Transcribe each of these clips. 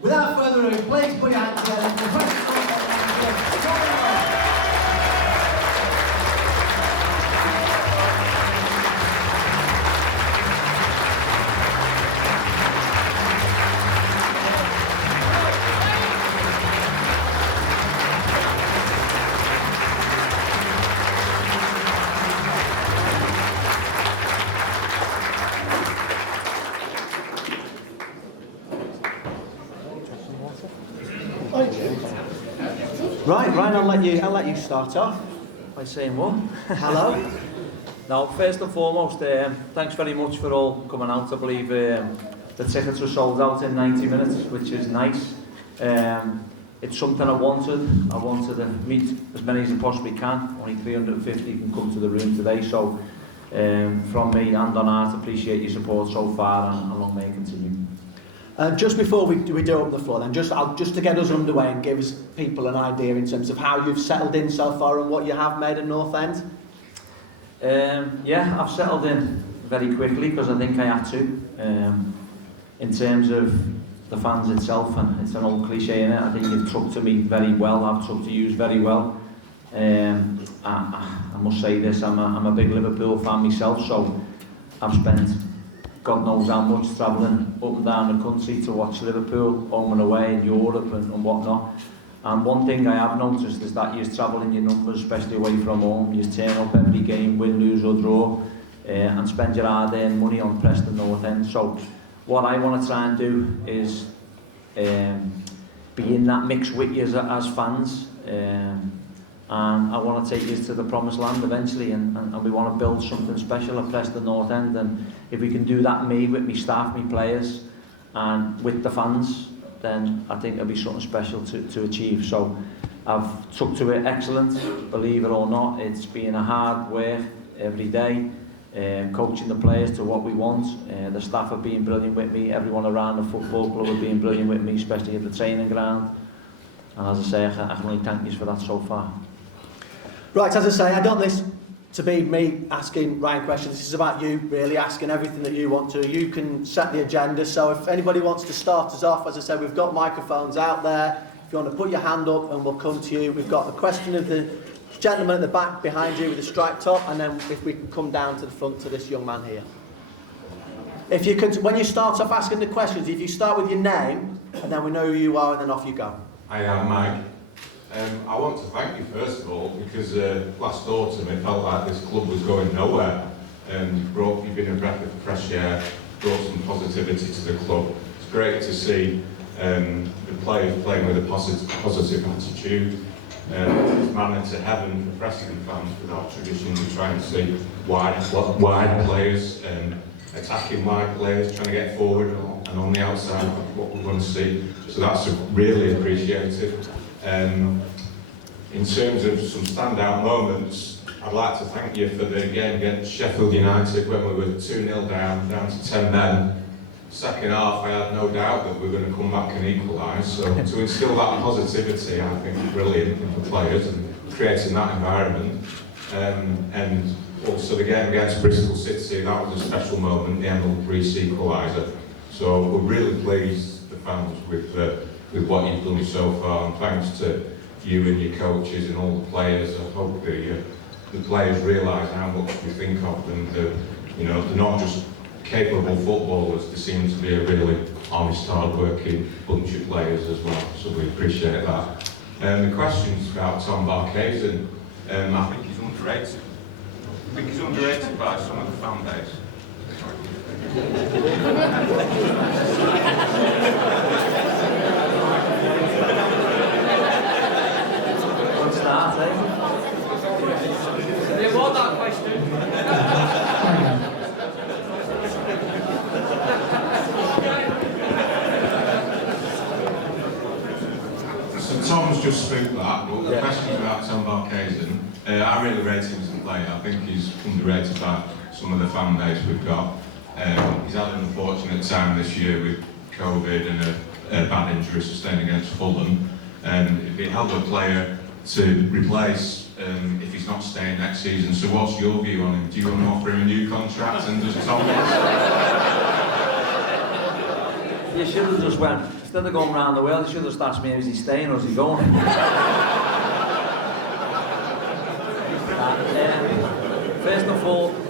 Without further ado, please put your hands together for Preston. Right, Ryan, I'll let you start off by saying what? Hello. Now, first and foremost, thanks very much for all coming out. I believe the tickets were sold out in 90 minutes, which is nice. It's something I wanted. I wanted to meet as many as I possibly can. Only 350 can come to the room today, so from me and on Art, appreciate your support so far, and long may it continue. Just before we do open the floor, then just to get us underway and give us people an idea in terms of how you've settled in so far and what you have made at North End. Yeah, I've settled in very quickly because I think I had to. In terms of the fans itself, and it's an old cliche in it, I think you've took to me very well. I've took to you very well. I must say this: I'm a big Liverpool fan myself, so I've spent God knows how much travelling up and down the country to watch Liverpool, home and away in Europe and whatnot. And one thing I have noticed is that you travel in your numbers, especially away from home. You turn up every game, win, lose or draw, and spend your hard-earned money on Preston North End. So what I want to try and do is be in that mix with you as fans. And I want to take you to the promised land eventually, and we want to build something special at Preston North End. And if we can do that, me with me staff, me players, and with the fans, then I think it'll be something special to achieve. So I've took to it excellent, believe it or not. It's been a hard work every day, coaching the players to what we want. The staff have been brilliant with me, everyone around the football club have been brilliant with me, especially at the training ground. And as I say, I can only thank you for that so far. Right, as I say, I don't want this to be me asking Ryan questions. This is about you really asking everything that you want to. You can set the agenda, so if anybody wants to start us off, as I said, we've got microphones out there. If you want to put your hand up and we'll come to you. We've got the question of the gentleman at the back behind you with the striped top, and then if we can come down to the front to this young man here. If you could, when you start off asking the questions, if you start with your name, and then we know who you are, and then off you go. I am Mike. I want to thank you first of all because last autumn it felt like this club was going nowhere, and you've been a breath of fresh air, brought some positivity to the club. It's great to see the players playing with a positive attitude. It's manna to heaven for Preston fans with our tradition. We try and see wide players, attacking wide players, trying to get forward and on the outside, what we want to see. So that's really appreciated. In terms of some standout moments, I'd like to thank you for the game against Sheffield United when we were 2-0 down to 10 men. Second half, I had no doubt that we were going to come back and equalise. So to instill that positivity, I think is brilliant for the players and creating that environment. And also the game against Bristol City, that was a special moment, the Emil Reece equaliser. So we're really pleased, the fans, with what you've done so far, and thanks to you and your coaches and all the players. I hope the players realise how much we think of them. They're not just capable footballers, they seem to be a really honest, hard-working bunch of players as well, so we appreciate that. The question's about Tom Barkhazen. I think he's underrated. I think he's underrated by some of the fan base. They want that question. So Tom's just spoke that, but the question's about Tom Barkhazen. I really rate him as a player. I think he's underrated by some of the fan base we've got. He's had an unfortunate time this year with COVID and a bad injury sustained against Fulham. It'd be a hell of a player to replace if he's not staying next season. So what's your view on him? Do you want to offer him a new contract and just Tom? You should have just went Instead of going around the world, you should have asked me, is he staying or is he going?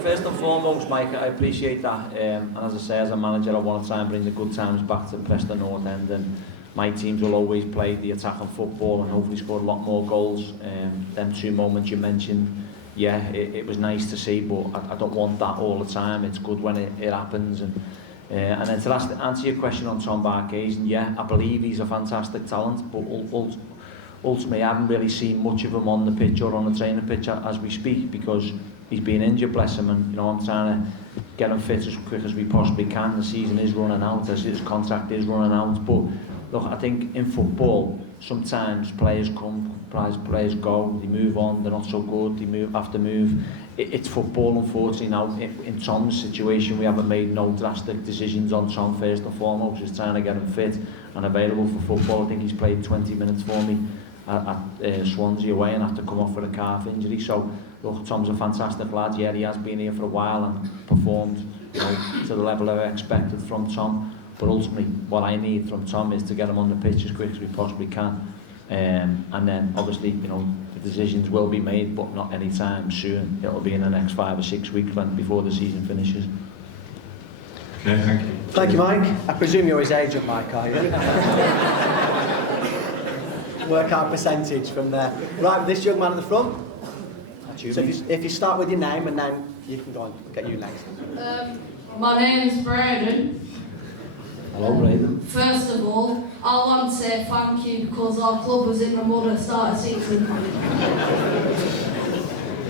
First and foremost, Mike, I appreciate that. And as I say, as a manager, I want to try and bring the good times back to Preston North End. And my teams will always play the attacking football and hopefully score a lot more goals. Them 2 moments you mentioned, yeah, it was nice to see, but I don't want that all the time. It's good when it happens. And then to answer your question on Tom Barkhuizen, yeah, I believe he's a fantastic talent, but ultimately I haven't really seen much of him on the pitch or on the training pitch as we speak, because he's been injured, bless him, and I'm trying to get him fit as quick as we possibly can. The season is running out, his contract is running out, but look, I think in football sometimes players come, players go, they move on, they're not so good, they have to move. It's football, unfortunately. Now in Tom's situation, we haven't made no drastic decisions on Tom. First and foremost, just trying to get him fit and available for football. I think he's played 20 minutes for me at Swansea away and had to come off with a calf injury. So look, Tom's a fantastic lad. Yeah, he has been here for a while and performed, to the level I expected from Tom. But ultimately, what I need from Tom is to get him on the pitch as quick as we possibly can. And then obviously, the decisions will be made, but not anytime soon. It'll be in the next 5 or 6 weeks before the season finishes. Okay, thank you. Thank you, Mike. I presume you're his agent, Mike, are you? Work out percentage from there. Right, this young man at the front. So if you start with your name and then you can go on, get you next. My name is Braden. Hello, Braden. First of all, I want to say thank you because our club was in the mud at the start of the season.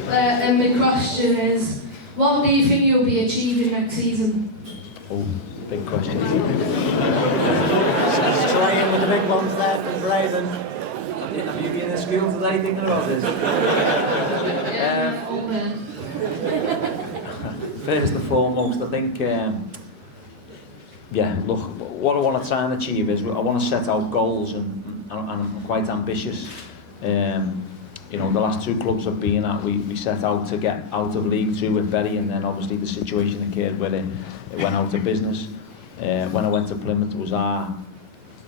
And my question is, what do you think you'll be achieving next season? Oh, big question. Straying with the big ones there from Braden. Have you been in school today thinking about this? Yeah, First and foremost, I think, yeah, look, what I want to try and achieve is I want to set out goals and I'm quite ambitious. The last 2 clubs I've been at, we set out to get out of League 2 with Bury, and then obviously the situation occurred where it went out of business. When I went to Plymouth, it was our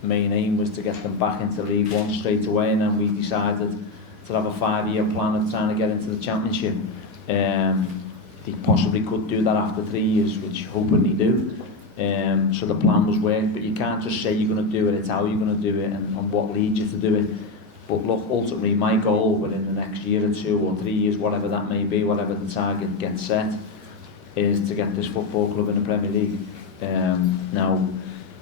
main aim was to get them back into League 1 straight away, and then we decided to have a 5-year plan of trying to get into the Championship. They possibly could do that after 3 years, which hoping they do. So the plan was worked, but you can't just say you're going to do it, it's how you're going to do it and what leads you to do it. But look, ultimately my goal within the next year or 2 or 3 years, whatever that may be, whatever the target gets set, is to get this football club in the Premier League. Now,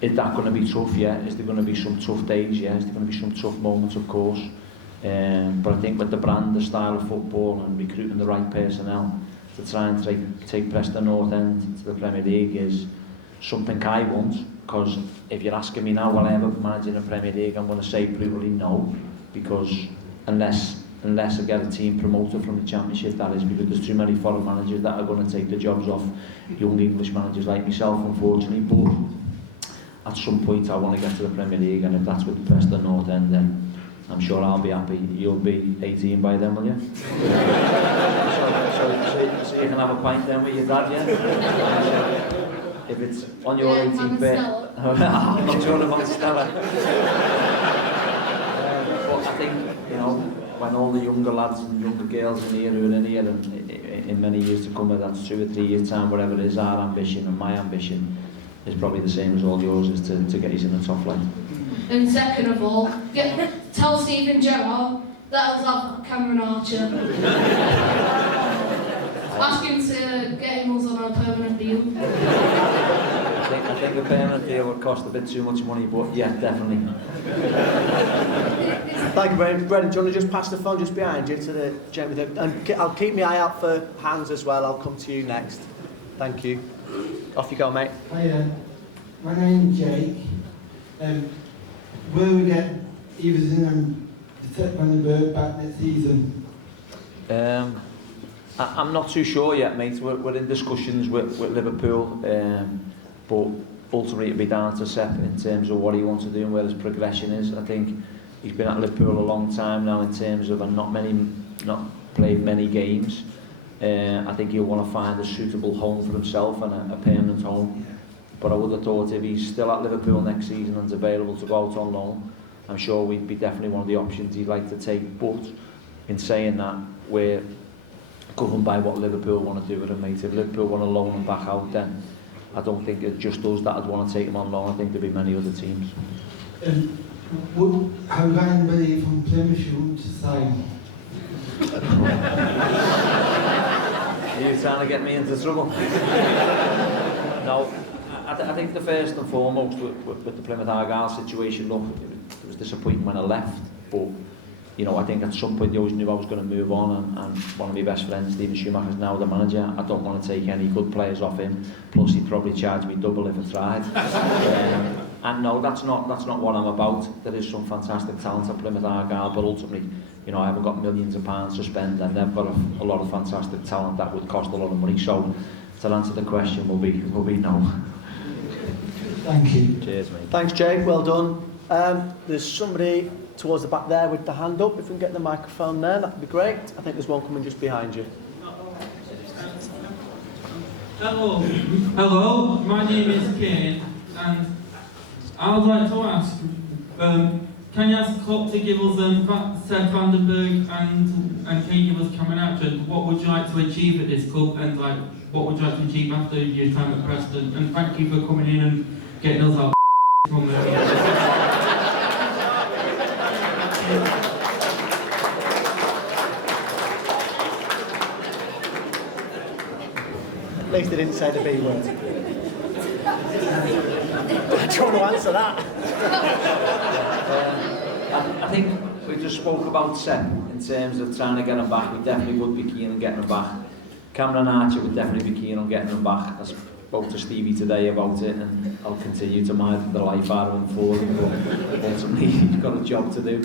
is that going to be tough? Yeah. Is there going to be some tough days? Yeah. Is there going to be some tough moments? Of course. But I think with the brand, the style of football and recruiting the right personnel to try and take Preston North End to the Premier League is something I want, because if you're asking me now, will I ever manage in the Premier League, I'm going to say brutally no, because unless I get a team promoted from the Championship, that is, because there's too many foreign managers that are going to take the jobs off young English managers like myself, unfortunately. But at some point I want to get to the Premier League, and if that's with Preston North End, then I'm sure I'll be happy. You'll be 18 by then, will you? so you can have a pint then with your dad, yeah? If it's on your 18th birthday, I'm not sure about Stella. But I think, when all the younger lads and younger girls in here who are in here, and in many years to come, that's 2 or 3 years time, whatever it is, our ambition and my ambition is probably the same as all yours, is to get us in the top flight. And second of all, tell Stephen Gerrard that was our Cameron Archer. Ask him to get him on a permanent deal. I think a permanent deal would cost a bit too much money, but yeah, definitely. Thank you, Brendan. Brendan, do you want to just pass the phone just behind you to the gentleman? And I'll keep my eye out for hands as well. I'll come to you next. Thank you. Off you go, mate. Hiya, my name's Jake. Will we get Everton and Vandenberg back next season? I'm not too sure yet, mate. We're in discussions with Liverpool, but ultimately it'll be down to Sepp in terms of what he wants to do and where his progression is. I think he's been at Liverpool a long time now in terms of not played many games. I think he'll want to find a suitable home for himself and a permanent home but I would have thought if he's still at Liverpool next season and is available to go out on loan, I'm sure we'd be definitely one of the options he'd like to take. But in saying that, we're governed by what Liverpool want to do with him, mate. If Liverpool want to loan him back out, then I don't think it's just us that would want to take him on loan. I think there'd be many other teams. Have anybody from Plymouth you want to sign? Are you trying to get me into trouble? No, I think the first and foremost with the Plymouth Argyle situation, look, it was disappointing when I left, but you know, I think at some point they always knew I was going to move on, and one of my best friends, Stephen Schumacher, is now the manager. I don't want to take any good players off him, plus he'd probably charge me double if I tried. And no, that's not what I'm about. There is some fantastic talent at Plymouth Argyle, but ultimately, you know, I haven't got millions of pounds to spend, and they've got a lot of fantastic talent that would cost a lot of money. So, to answer the question, will be no. Thank you. Cheers, mate. Thanks, Jake. Well done. There's somebody towards the back there with the hand up. If we can get the microphone there, that'd be great. I think there's one coming just behind you. Hello, my name is Kane, and I would like to ask, can you ask Klopp to give us Seth Vandenberg and Kane give us Cameron? What would you like to achieve at this club, and like what would you like to achieve after your time at Preston? And thank you for coming in and getting us out from there. At least they didn't say the B word. I don't want to answer that. I think we just spoke about Seth in terms of trying to get him back. We definitely would be keen on getting him back. Cameron Archer would definitely be keen on getting him back. I spoke to Stevie today about it, and I'll continue to mind the life out of him for him, but ultimately he's got a job to do.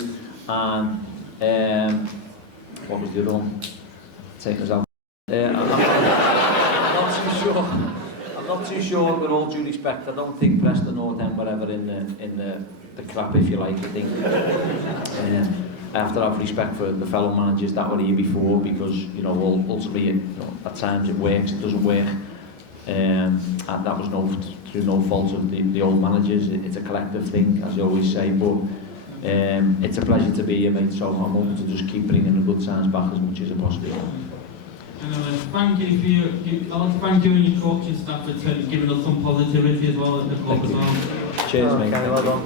And what was the other one? Take us out. I'm not too sure, with all due respect. I don't think Preston North End were ever in the crap, if you like. I think I have to have respect for the fellow managers that were here before, because you know, ultimately, you know, at times it works, it doesn't work, and that was through no fault of the old managers. It's a collective thing, as you always say. But it's a pleasure to be here, mate. So I'm hoping to just keep bringing the good times back as much as I possibly can. Thank you I'd like to thank you and your coaching staff for giving us some positivity as well at the club as well. Cheers, mate. Okay, well done.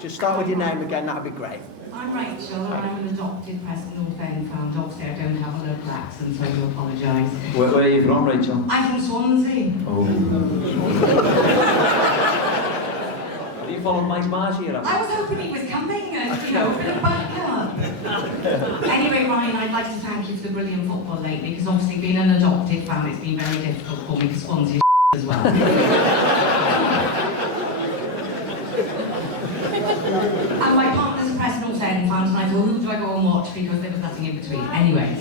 Just start with your name again, that'd be great. I'm Rachel, and I'm an adopted Preston North End fan. Obviously, I don't have a local accent, so I do apologise. Where are you from, Rachel? I'm from Swansea. Oh. Have you followed Mike Marsh here? I was hoping he was coming, and you know, a bit of backup. Anyway, Ryan, I'd like to thank you for the brilliant football lately, because obviously being an adopted fan, it's been very difficult for me, because Swansea as well. And my partner's a Preston North End fan, and I thought, who do I go and watch, because there was nothing in between. Anyway,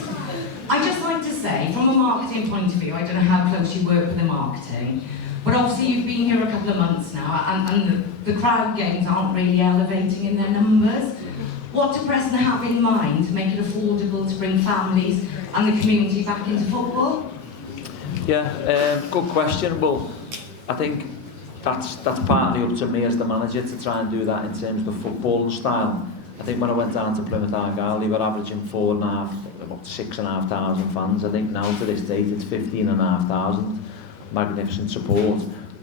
I'd just like to say, from a marketing point of view, I don't know how close you work with the marketing, but obviously you've been here a couple of months now, and the crowd games aren't really elevating in their numbers. What do Preston have in mind to make it affordable to bring families and the community back into football? Yeah, good question. Well, I think that's partly up to me as the manager to try and do that in terms of the footballing style. I think when I went down to Plymouth Argyle, they were averaging about 6,500 fans. I think now to this date it's 15,500. Magnificent support.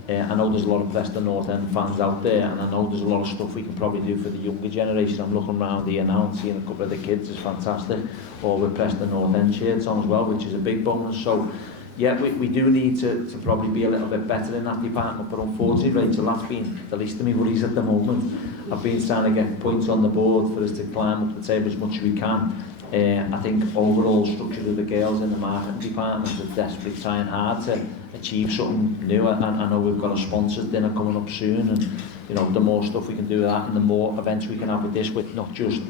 I know there's a lot of Preston North End fans out there, and I know there's a lot of stuff we can probably do for the younger generation. I'm looking around here now and seeing a couple of the kids is fantastic, all with Preston North End shirts on as well, which is a big bonus. So yeah, we do need to probably be a little bit better in that department, but unfortunately, Rachel, that's been the least of my worries at the moment. I've been trying to get points on the board for us to climb up the table as much as we can. I think overall structure of the girls in the marketing department are desperately trying hard to achieve something new. And I know we've got a sponsors dinner coming up soon, and you know, the more stuff we can do with that, and the more events we can have with this, with not just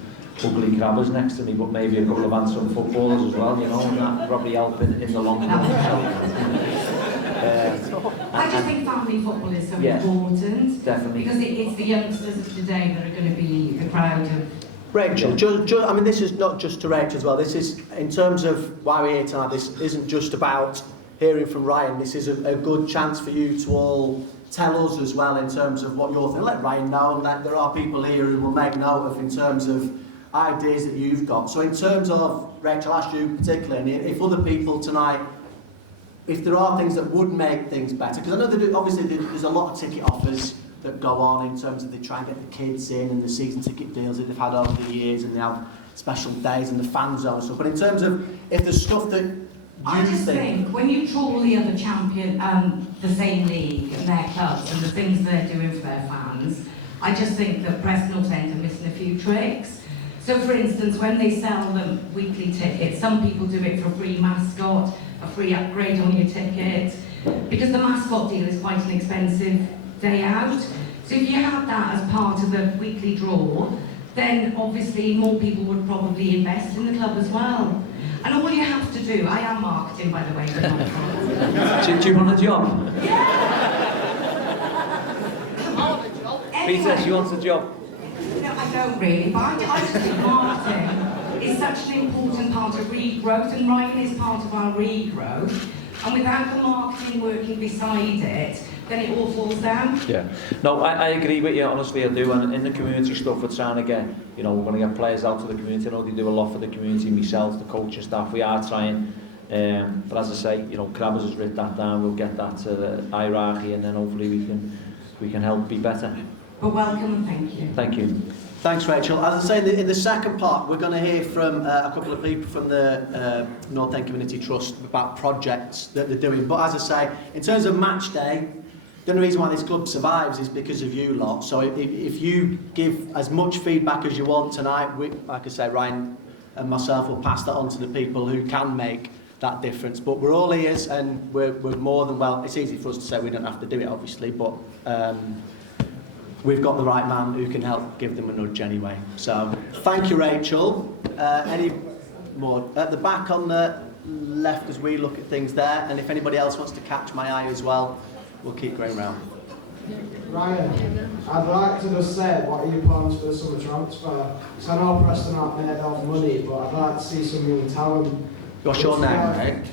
ugly crabbers next to me, but maybe a couple of handsome footballers as well, you know, and that probably help in the long run. I just think family football is so yeah, important. Definitely. Because it's the youngsters of today that are going to be the crowd of Rachel, Yeah. I mean, this is not just to Rachel as well. This is, in terms of why we're here tonight, this isn't just about hearing from Ryan. This is a good chance for you to all tell us as well in terms of what you're thinking. Let Ryan know, and that there are people here who will make note of in terms of ideas that you've got. So in terms of, Rachel, I'll ask you particularly, and if other people tonight, if there are things that would make things better, because I know obviously there's a lot of ticket offers that go on in terms of they try and get the kids in and the season ticket deals that they've had over the years, and they have special days and the fan zone and stuff. But in terms of if there's stuff that I just think when you draw all the other champion, the same league and their clubs and the things they're doing for their fans, I just think that Preston will tend to missing a few tricks. So for instance, when they sell them weekly tickets, some people do it for a free mascot, a free upgrade on your ticket, because the mascot deal is quite an expensive day out. So if you had that as part of the weekly draw, then obviously more people would probably invest in the club as well. And all you have to do, I am marketing by the way, but not fraud. Do you want a job? Come on, a job. Peter, she wants a job. No, I don't really, but I just think marketing is such an important part of regrowth, and Ryan is part of our regrowth. And without the marketing working beside it, then it all falls down. Yeah. No, I agree with you, honestly I do, and in the community stuff we're trying to get, you know, we're going to get players out to the community. I know they do a lot for the community, myself, the coaching staff, we are trying, but as I say, you know, Crabbers has written that down, we'll get that to the hierarchy, and then hopefully we can help be better. But welcome and thank you. Thank you. Thanks, Rachel. As I say, in the second part, we're going to hear from a couple of people from the North End Community Trust about projects that they're doing. But as I say, in terms of match day, the only reason why this club survives is because of you lot. So if you give as much feedback as you want tonight, like I say, Ryan and myself will pass that on to the people who can make that difference. But we're all ears, and we're more than well. It's easy for us to say we don't have to do it, obviously, but we've got the right man who can help give them a nudge anyway. So thank you, Rachel. Any more? At the back on the left as we look at things there, and if anybody else wants to catch my eye as well, we'll keep going round. Ryan, I'd like to just say, what are your plans for the summer transfer? Because I know Preston aren't made of money, but I'd like to see some young talent. What's your name, mate?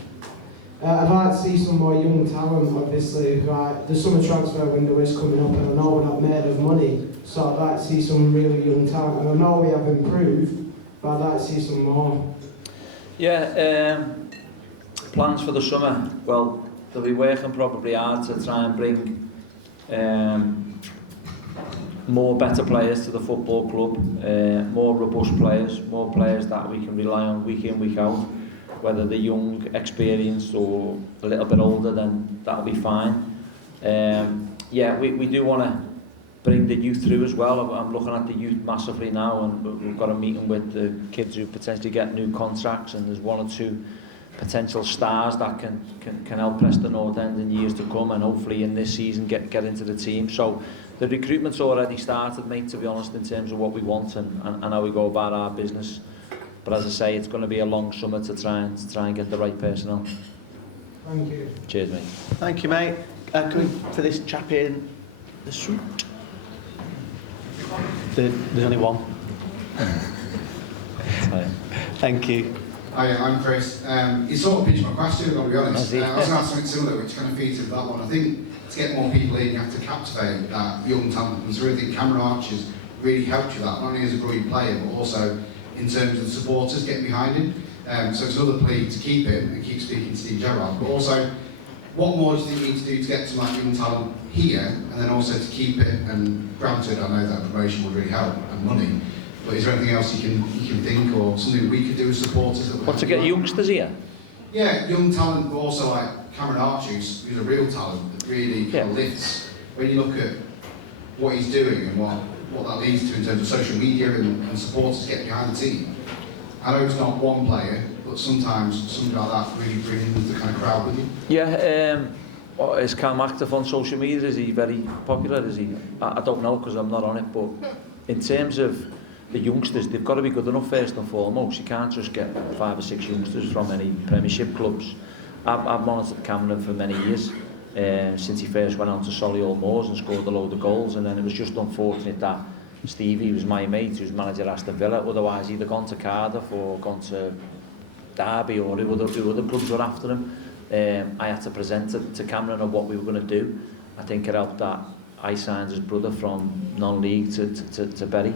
I'd like to see some more young talent, obviously. Like, the summer transfer window is coming up, and I know we're not made of money, so I'd like to see some really young talent. And I know we have improved, but I'd like to see some more. Yeah, plans for the summer. Well, they'll be working probably hard to try and bring more better players to the football club, more robust players, more players that we can rely on week in, week out. Whether they're young, experienced or a little bit older, then that'll be fine. Yeah, we do want to bring the youth through as well. I'm looking at the youth massively now, and we've got a meeting with the kids who potentially get new contracts, and there's one or two potential stars that can help Preston North End in years to come, and hopefully in this season get into the team. So the recruitment's already started, mate, to be honest, in terms of what we want and how we go about our business. But as I say, it's going to be a long summer to try and get the right personnel. Thank you. Cheers, mate. Thank you, mate. Coming for this chap in the suit. There's only one. Thank you. Hi, I'm Chris. You sort of pitched my question, I'll be honest. I was going to ask something similar, which kind of feeds into that one. I think to get more people in, you have to captivate that young talent. And so I really think Cameron Archer's really helped you that, not only as a brilliant player, but also in terms of the supporters getting behind him. So it's another plea to keep him and keep speaking to Steve Gerrard. But also, what more do you think you need to do to get some of that young talent here, and then also to keep it? And granted, I know that promotion would really help, and money. But is there anything else you can think, or something we could do as supporters? That What, to get youngsters here? Yeah, young talent, but also like Cameron Archer, who's a real talent that really kind of lifts. When you look at what he's doing and what that leads to in terms of social media and supporters get behind the team. I know it's not one player, but sometimes something like that really brings the kind of crowd with you. Yeah, is Cam active on social media? Is he very popular? Is he? I don't know because I'm not on it, but in terms of the youngsters, they've got to be good enough first and foremost. You can't just get 5 or 6 youngsters from any Premiership clubs. I've monitored Cameron for many years, since he first went out to Solihull Moors and scored a load of goals, and then it was just unfortunate that Stevie was my mate, who's manager at Aston Villa. Otherwise, he'd have gone to Cardiff or gone to Derby or who other clubs were after him. I had to present to Cameron of what we were going to do. I think it helped that I signed his brother from non-league to Bury.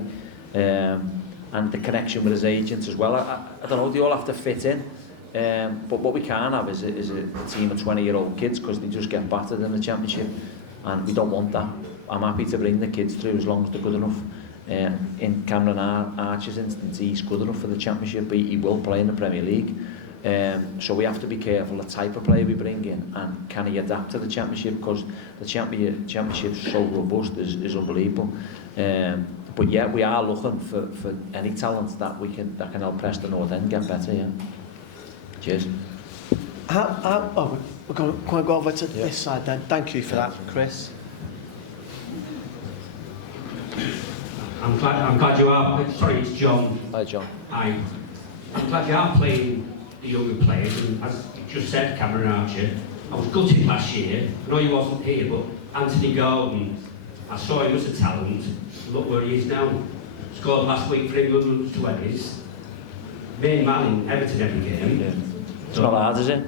And the connection with his agents as well. I don't know, they all have to fit in. But what we can't have is a team of 20-year-old kids, because they just get battered in the Championship, and we don't want that. I'm happy to bring the kids through as long as they're good enough. In Cameron Archer's instance, he's good enough for the Championship, but he will play in the Premier League. So we have to be careful the type of player we bring in, and can he adapt to the Championship, because the Championship's so robust, is unbelievable. But yeah, we are looking for any talent that can help Preston North End get better. Yeah. Cheers. We're going to go over to this side then. Thank you for that, Chris. I'm glad you are. Sorry, it's John. Hi, John. Hi. I'm glad you are playing the younger players, and as you just said, Cameron Archer, I was gutted last year. I know he wasn't here, but Anthony Gordon, I saw him as a talent. Look where he is now. Scored last week for England to Eddies. Main man in Everton every game. Yeah. It's not hard, is it?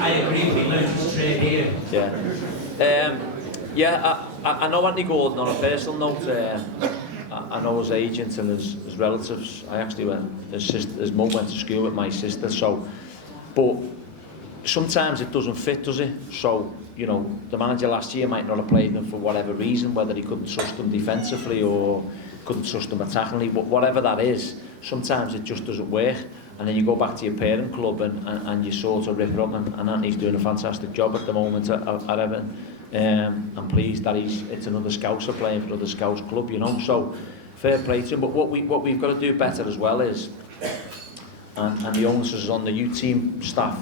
I agree with you, learn to trade here. Yeah. I know Anthony Gordon on a personal note. I know his agents and his relatives. I actually his mum went to school with my sister, but sometimes it doesn't fit, does it? So, you know, the manager last year might not have played them for whatever reason, whether he couldn't trust them defensively or couldn't trust them attackingly, but whatever that is, sometimes it just doesn't work. And then you go back to your parent club and you sort of rip it up, and Anthony's doing a fantastic job at the moment at Everton. I'm pleased that it's another Scouser playing for another Scouts club, you know, so fair play to him. But what we've got to do better as well is, and the onus is on the youth team staff,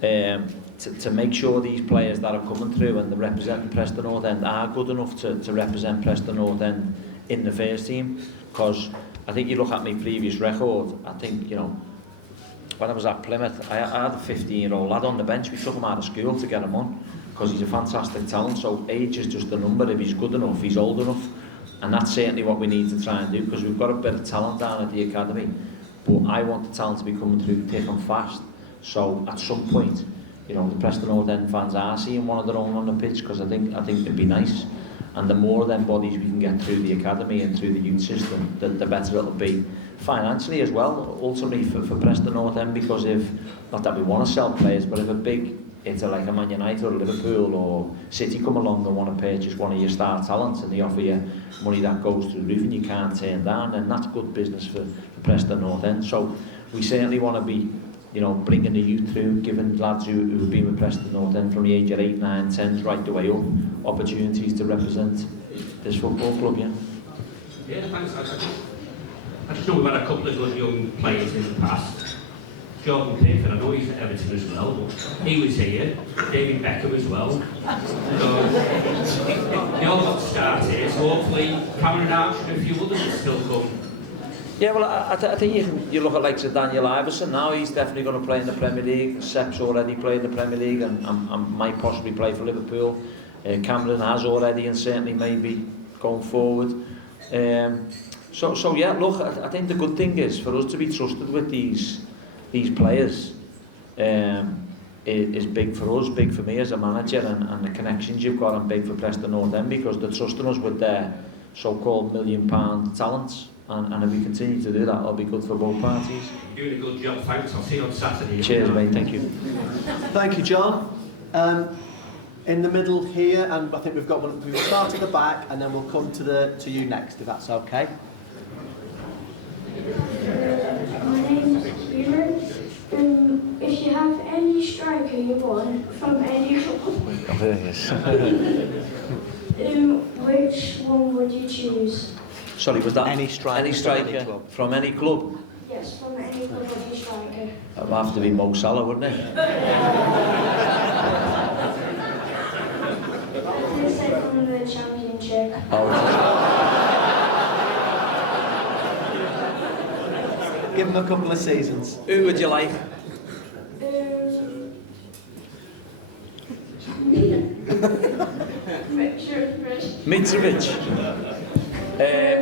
to make sure these players that are coming through and they're representing Preston North End are good enough to represent Preston North End in the first team. Because I think you look at my previous record, I think, you know, when I was at Plymouth, I had a 15-year-old lad on the bench. We took him out of school to get him on, because he's a fantastic talent. So age is just a number. If he's good enough, he's old enough. And that's certainly what we need to try and do, because we've got a bit of talent down at the academy. But I want the talent to be coming through thick and fast. So at some point, you know, the Preston North End fans are seeing one of their own on the pitch, because I think it'd be nice. And the more of them bodies we can get through the academy and through the youth system, the better it'll be financially as well, ultimately for Preston North End. Because if, not that we want to sell players, but if a big hitter like a Man United or Liverpool or City come along and want to purchase one of your star talents, and they offer you money that goes through the roof and you can't turn down, then that's good business for Preston North End. So we certainly want to be, you know, bringing the youth through, giving lads who've been with Preston North End from the age of 8, 9, 10 right the way up, opportunities to represent this football club. Yeah, thanks. I just know we've had a couple of good young players in the past. Jordan Pickford, I know he's at Everton as well, but he was here. David Beckham as well. So they all got to start here, so hopefully Cameron Archer and a few others will still come. Yeah, well, I think you look at like Daniel Iverson now. He's definitely going to play in the Premier League. Sepp's already played in the Premier League and might possibly play for Liverpool. Cameron has already, and certainly maybe going forward. So yeah, look, I think the good thing is for us to be trusted with these players is big for us, big for me as a manager, and the connections you've got, and big for Preston North End, because they're trusting us with their so-called £1 million talents. And if we continue to do that, it'll be good for both parties. You're doing a good job, thanks. I'll see you on Saturday. Cheers, mate. Thank you. Thank you, John. In the middle here, and I think we've got one. We'll start at the back, and then we'll come to you next, if that's okay. My name's Ewan. If you have any striker you want from any club, which one would you choose? Sorry, was that any striker from any club? Yes, from any club, any striker. It would have to be Mo Salah, wouldn't it? I did say from the Championship. Give him a couple of seasons. Who would you like? Mitrovic.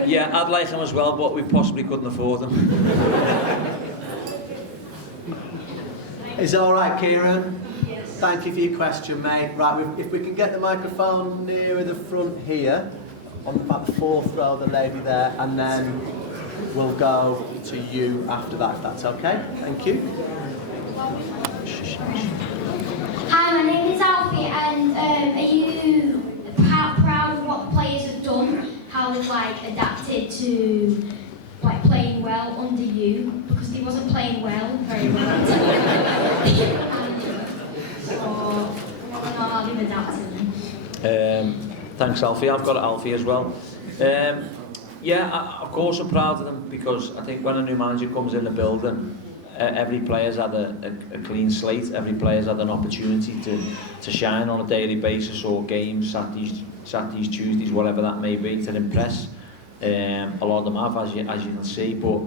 Yeah, I'd like him as well, but we possibly couldn't afford him. Is it all right, Kieran? Yes. Thank you for your question, mate. Right, if we can get the microphone nearer the front here, on about the fourth row, the lady there, and then we'll go to you after that, if that's okay. Thank you. Hi, my name is Alfie, and are you proud of what the players have done? How they've adapted to playing well under you? Because he wasn't playing very well. So I don't know how they've adapted. Thanks, Alfie. I've got Alfie as well. Yeah, of course I'm proud of them, because I think when a new manager comes in the building, every player's had a clean slate. Every player's had an opportunity to shine on a daily basis, or games, Saturdays, Tuesdays, whatever that may be, to impress. A lot of them have, as you can see, but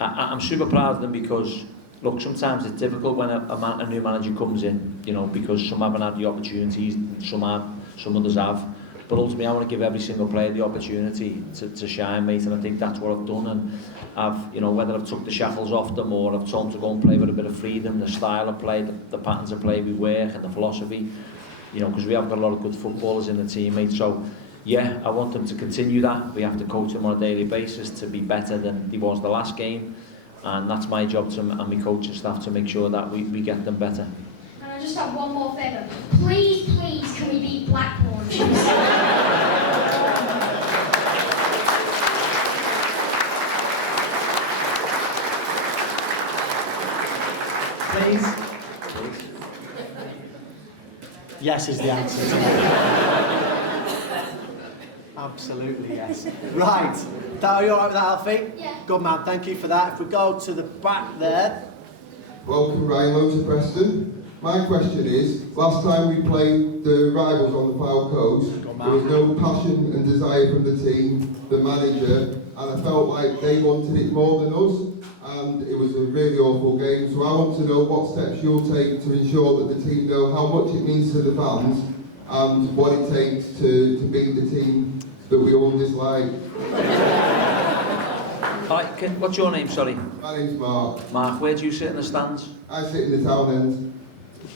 I'm super proud of them, because look, sometimes it's difficult when a new manager comes in, you know, because some haven't had the opportunities, some others have. But ultimately, I want to give every single player the opportunity to shine, mate, and I think that's what I've done. And I've, you know, whether I've took the shackles off them, or I've told them to go and play with a bit of freedom, the style of play, the patterns of play we work, and the philosophy, you know, because we have got a lot of good footballers in the team, mate. So, yeah, I want them to continue that. We have to coach them on a daily basis to be better than he was the last game, and that's my job and my coaching staff to make sure that we get them better. And I just have one more favour. Please, can we beat Blackburn? Please. Yes is the answer to that. Absolutely yes. Right. Are you all right with that, Alfie? Yeah. Good man, thank you for that. If we go to the back there. Welcome, Ryan Lowe to Preston. My question is, last time we played the rivals on the Fylde Coast, there was no passion and desire from the team, the manager, and I felt like they wanted it more than us, and it was a really awful game. So I want to know what steps you'll take to ensure that the team know how much it means to the fans and what it takes to beat the team that we all dislike. Right, what's your name, sorry? My name's Mark. Mark, where do you sit in the stands? I sit in the town end.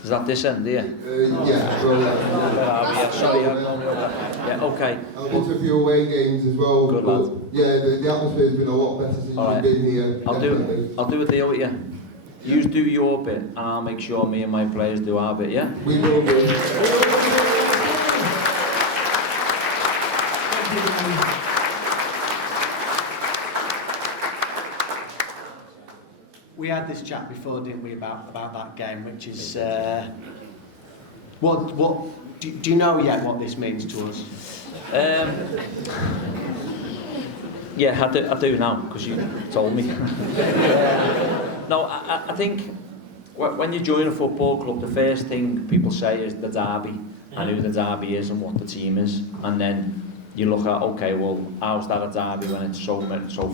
Is that this end here? Yeah, well, yeah, sorry, I'm only over. Yeah, okay. I've been to a few away games as well. Good lad. Yeah, the atmosphere's been a lot better since you've been here. I'll do a deal with you. You do your bit, and I'll make sure me and my players do our bit, yeah? We will do. We had this chat before, didn't we, about that game, which is what do you know yet what this means to us? Yeah, I do now, because you told me. No, I think when you join a football club, the first thing people say is the derby, and who the derby is and what the team is, and then you look at, okay, well, how's that a derby when it's so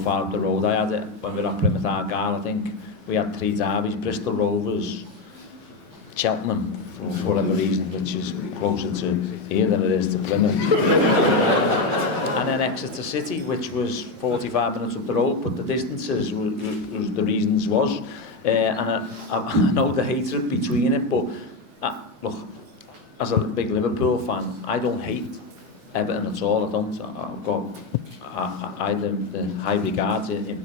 far up the road? I had it when we were at Plymouth Argyle, I think. We had 3 derbies, Bristol Rovers, Cheltenham, for whatever reason, which is closer to here than it is to Plymouth. And then Exeter City, which was 45 minutes up the road, but the distances was the reasons was. And I know the hatred between it, but look, as a big Liverpool fan, I don't hate Everton at all. I don't. I have the high regards in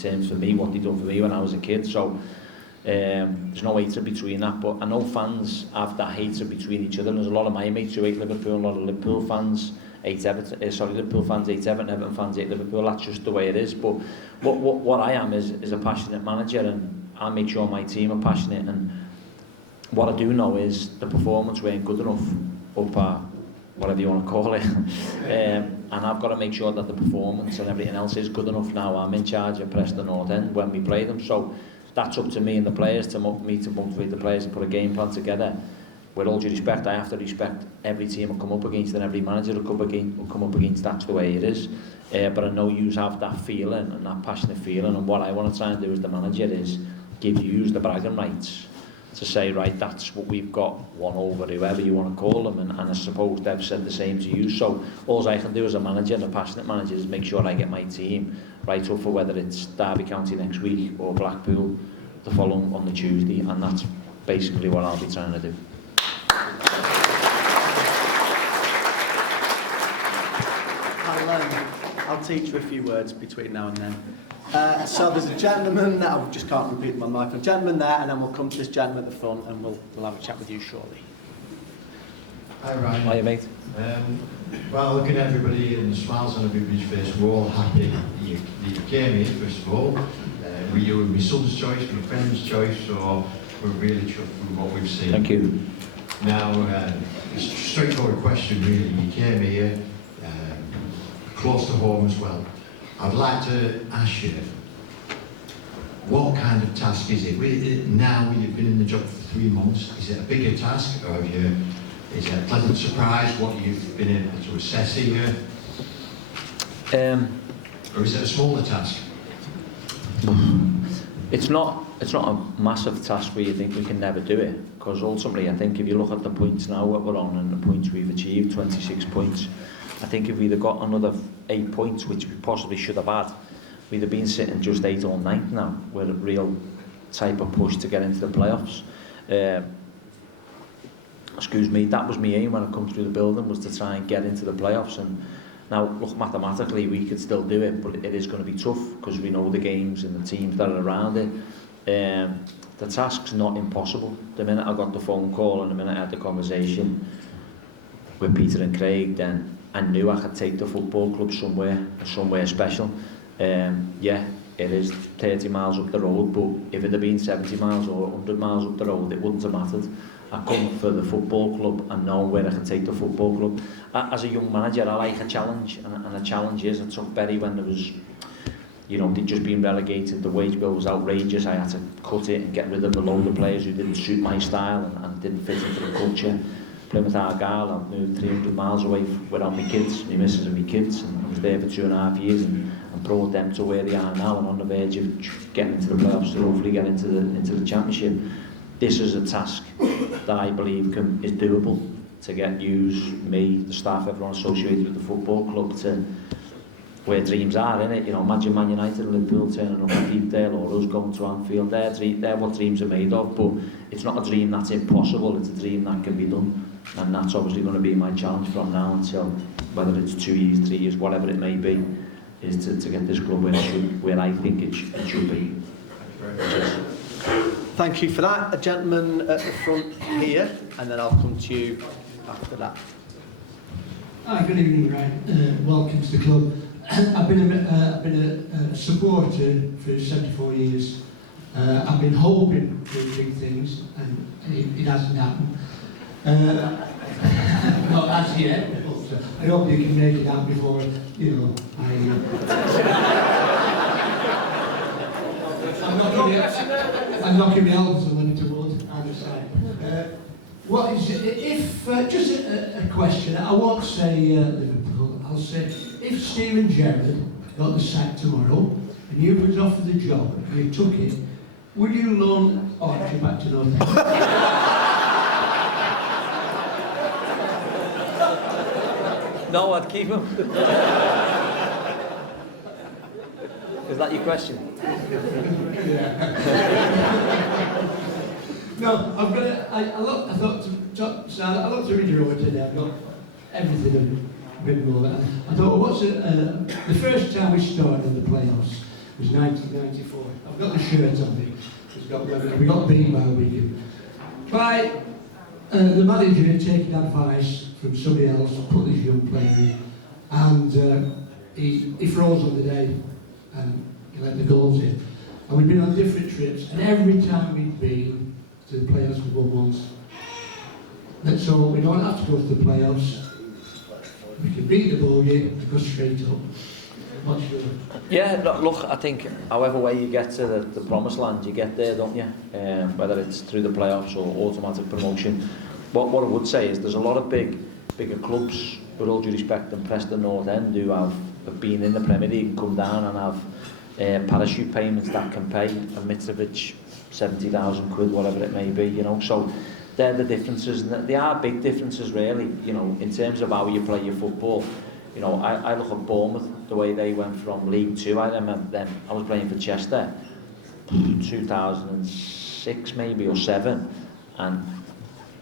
terms for me, what they done for me when I was a kid. So there's no hatred between that. But I know fans have that hatred between each other. And there's a lot of my mates who hate Liverpool, a lot of Liverpool fans hate Everton. Liverpool fans hate Everton, Everton fans hate Liverpool. That's just the way it is. But what I am is a passionate manager, and I make sure my team are passionate. And what I do know is the performance weren't good enough up at whatever you want to call it. And I've got to make sure that the performance and everything else is good enough now. I'm in charge of Preston North End when we play them. So that's up to me and the players, to motivate the players to put a game plan together. With all due respect, I have to respect every team will come up against, and every manager will come up against. That's the way it is. But I know you have that feeling and that passionate feeling, and what I want to try and do as the manager is give you the bragging rights to say, right, that's what we've got, one over whoever you want to call them, and I suppose they've said the same to you. So all I can do as a manager, and a passionate manager, is make sure I get my team right up for whether it's Derby County next week or Blackpool the following on the Tuesday, and that's basically what I'll be trying to do. I'll teach you a few words between now and then. So there's a gentleman, I just can't repeat my mic, a gentleman there, and then we'll come to this gentleman at the front and we'll have a chat with you shortly. Hi Ryan. Hiya mate. Well, looking at everybody and the smiles on everybody's face, we're all happy that you came here, first of all. You were my son's choice, my friend's choice, so we're really chuffed with what we've seen. Thank you. Now, it's a straightforward question really. You came here, close to home as well. I'd like to ask you, what kind of task is it? Now you've been in the job for 3 months, is it a bigger task, or is it a pleasant surprise what you've been able to assess here? Or is it a smaller task? It's not a massive task where you think we can never do it, because ultimately I think if you look at the points now that we're on and the points we've achieved, 26 points, I think if we'd have got another 8 points, which we possibly should have had, we'd have been sitting just 8th or 9th now, with a real type of push to get into the playoffs. Excuse me, that was my aim when I come through the building, was to try and get into the playoffs. And now, look, mathematically we could still do it, but it is going to be tough because we know the games and the teams that are around it. The task's not impossible. The minute I got the phone call and the minute I had the conversation with Peter and Craig, then I knew I could take the football club somewhere special. Yeah, it is 30 miles up the road, but if it had been 70 miles or 100 miles up the road, it wouldn't have mattered. I come for the football club and know where I can take the football club. As a young manager, I like a challenge, and a challenge is, I took Berry when there was, you know, they'd just been relegated, the wage bill was outrageous, I had to cut it and get rid of a load of players who didn't suit my style and didn't fit into the culture. Plymouth Argyle, I moved 300 miles away without my kids, my missus and my kids, and I was there for 2.5 years and brought them to where they are now and on the verge of getting into the playoffs to hopefully get into the championship. This is a task that I believe is doable, to get me, the staff, everyone associated with the football club, to where dreams are, innit? You know, imagine Man United and Liverpool turning up at Deepdale, or us going to Anfield. They're what dreams are made of, but it's not a dream that's impossible, it's a dream that can be done. And that's obviously going to be my challenge from now until, whether it's 2 years, 3 years, whatever it may be, is to get this club where I think it should be. Thank you for that. A gentleman at the front here, and then I'll come to you after that. Hi, good evening, Ryan. Welcome to the club. I've been a supporter for 74 years. I've been hoping for big things, and it hasn't happened. Not as yet, but I hope you can make it happen before, you know, I'm knocking my elbows a little towards either side. What is it? If just a question, I won't say Liverpool. I'll say if Steven Gerrard got the sack tomorrow and you was offered the job and you took it, would you loan Archie back to North? No, I'd keep him. Is that your question? No, I've got. I looked to read your over today. I've got everything written over. I thought, what's it? The first time we started in the playoffs was 1994. I've got the shirt on me. We got beaten by Wigan. By the manager had taken advice from somebody else, put this young player in, and he froze on the day, and he let the goals in. And we'd been on different trips, and every time we'd been to the playoffs, we won once. And so we don't have to go to the playoffs. We can beat the bogey and go straight up. Not sure. Yeah, look, I think however way you get to the promised land, you get there, don't you? Whether it's through the playoffs or automatic promotion. What I would say is there's a lot of bigger clubs, with all due respect, than Preston North End, who have been in the Premier League and come down and have parachute payments that can pay, and Mitrovic 70,000 quid, whatever it may be, you know. So they're the differences, and they are big differences really, you know, in terms of how you play your football. You know, I look at Bournemouth, the way they went from League Two. I remember them, I was playing for Chester 2006 maybe or 7, and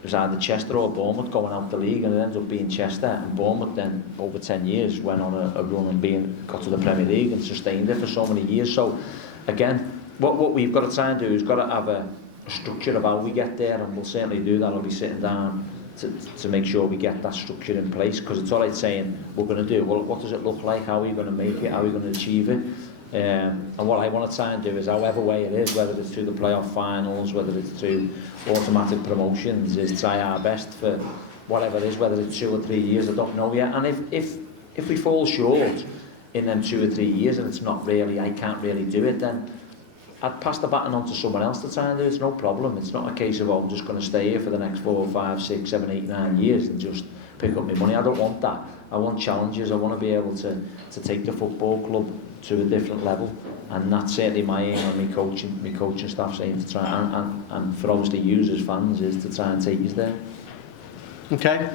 it was either Chester or Bournemouth going out the league, and it ended up being Chester, and Bournemouth then over 10 years went on a run and got to the Premier League and sustained it for so many years. So again, what we've got to try and do is got to have a structure of how we get there, and we'll certainly do that. I'll be sitting down to make sure we get that structure in place, because it's all right saying we're going to do it. Well, what does it look like? How are we going to make it? How are we going to achieve it? And what I want to try and do is, however way it is, whether it's through the playoff finals, whether it's through automatic promotions, is try our best for whatever it is, whether it's 2 or 3 years, I don't know yet. And if we fall short in them 2 or 3 years and it's not really, I can't really do it, then I'd pass the baton on to someone else to try and do it. It's no problem. It's not a case of, oh, I'm just going to stay here for the next 4, 5, 6, 7, 8, 9 years and just pick up my money. I don't want that. I want challenges. I want to be able to take the football club to a different level, and that's certainly my aim and my coaching staff's aim to try, and for obviously you as fans, is to try and take us there. Okay,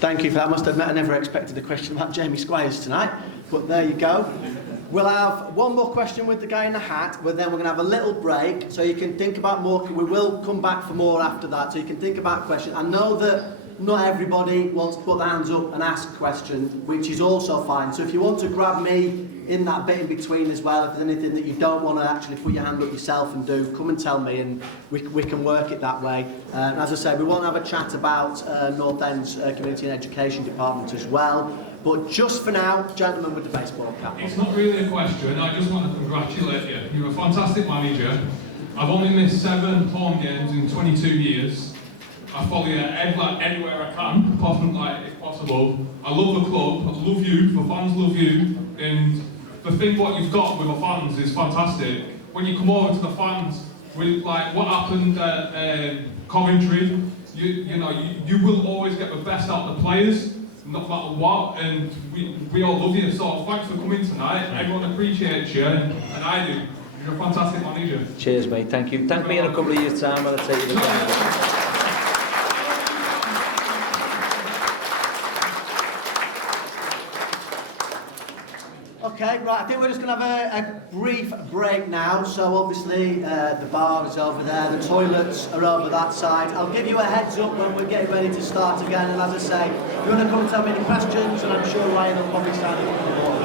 thank you for that. I must admit I never expected a question about Jamie Squires tonight, but there you go. We'll have one more question with the guy in the hat, but then we're going to have a little break so you can think about more. We will come back for more after that, so you can think about questions. I know that not everybody wants to put their hands up and ask questions, which is also fine. So if you want to grab me in that bit in between as well, if there's anything that you don't want to actually put your hand up yourself and do, come and tell me, and we can work it that way. And as I said, we won't have a chat about North End's Community and Education Department as well. But just for now, gentlemen with the baseball cap. It's not really a question, I just want to congratulate you. You're a fantastic manager. I've only missed 7 home games in 22 years. I follow you anywhere I can, apart from if possible. I love the club, I love you, the fans love you, and the thing what you've got with the fans is fantastic. When you come over to the fans, with what happened at Coventry, you will always get the best out of the players, no matter what, and we all love you. So thanks for coming tonight. Everyone appreciates you, and I do. You're a fantastic manager. Cheers, mate. Thank you. Thank me in a couple of years' time when I take you to Okay, right, I think we're just going to have a brief break now. So obviously the bar is over there, the toilets are over that side. I'll give you a heads up when we're getting ready to start again, and as I say, if you want to come and tell me any questions, and I'm sure Ryan will probably stand up for the board.